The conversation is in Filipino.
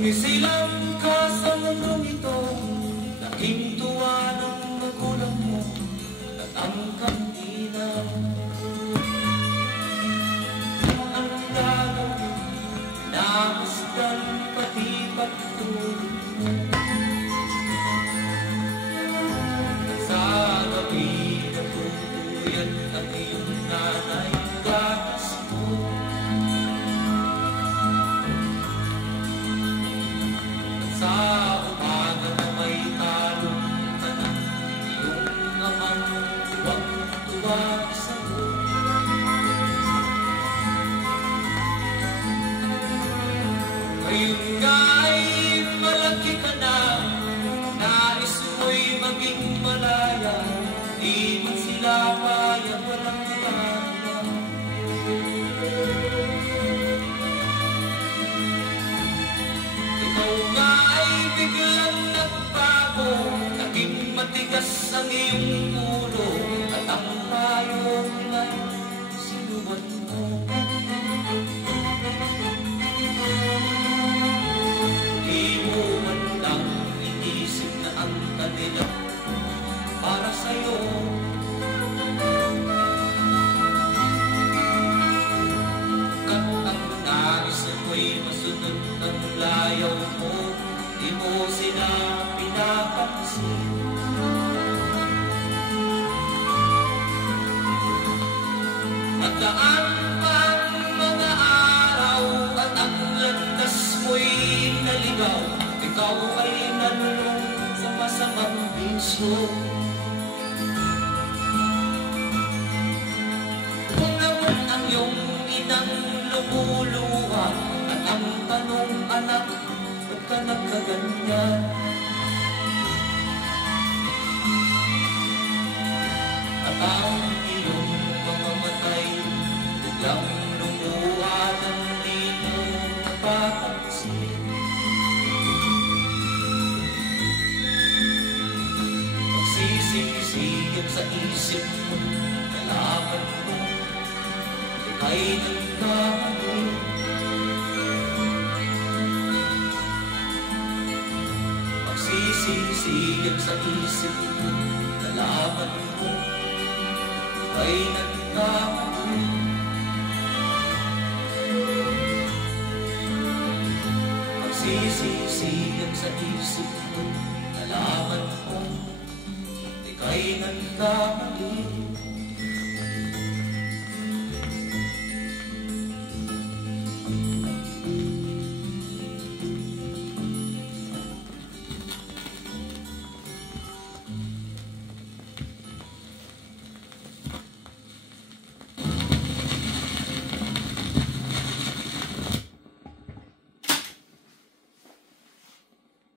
Sumisilang ka sa mundong ito, naging tuwa ng magulang mo at ang kanina. Ang gagawin, namasdan pati pagtulog mo. Sa gabi natutuyat ang iyong nanay gatas mo. Sa umaga na may talong ka na, iyong amang tuwang-tuwa sa'yo. Ngayon nga ay malaki ka na, nais mo'y maging malaya, di man sila kaya walang tama. Ikaw nga ay biglang nagbago, naging matigas ang iyong ulo, at ang payong ay sinuwan mo. Di mo man lang inisip na ang kanila para sa'yo. Kat ang nais mo'y masunod ang layaw mo, di mo sila pinapansin. Magdaan pa ang mga araw at ang landas mo'y naligaw, ikaw ay nalulong sa masamang bisyo. Kung naman ang iyong inang lumuluha, at ang tanong, anak, ba't ka nagkaganyan? At ang iyong mga matay biglang lumuha ng di mo napapansin. Magsisisigit sa isip mo, nalaman mo ika'y nagkamali. Magsisisigit sa isip mo, nalaman mo ika'y nagkamali. Magsisisigit sa isip mo, nalaman mo ika'y nagkamali.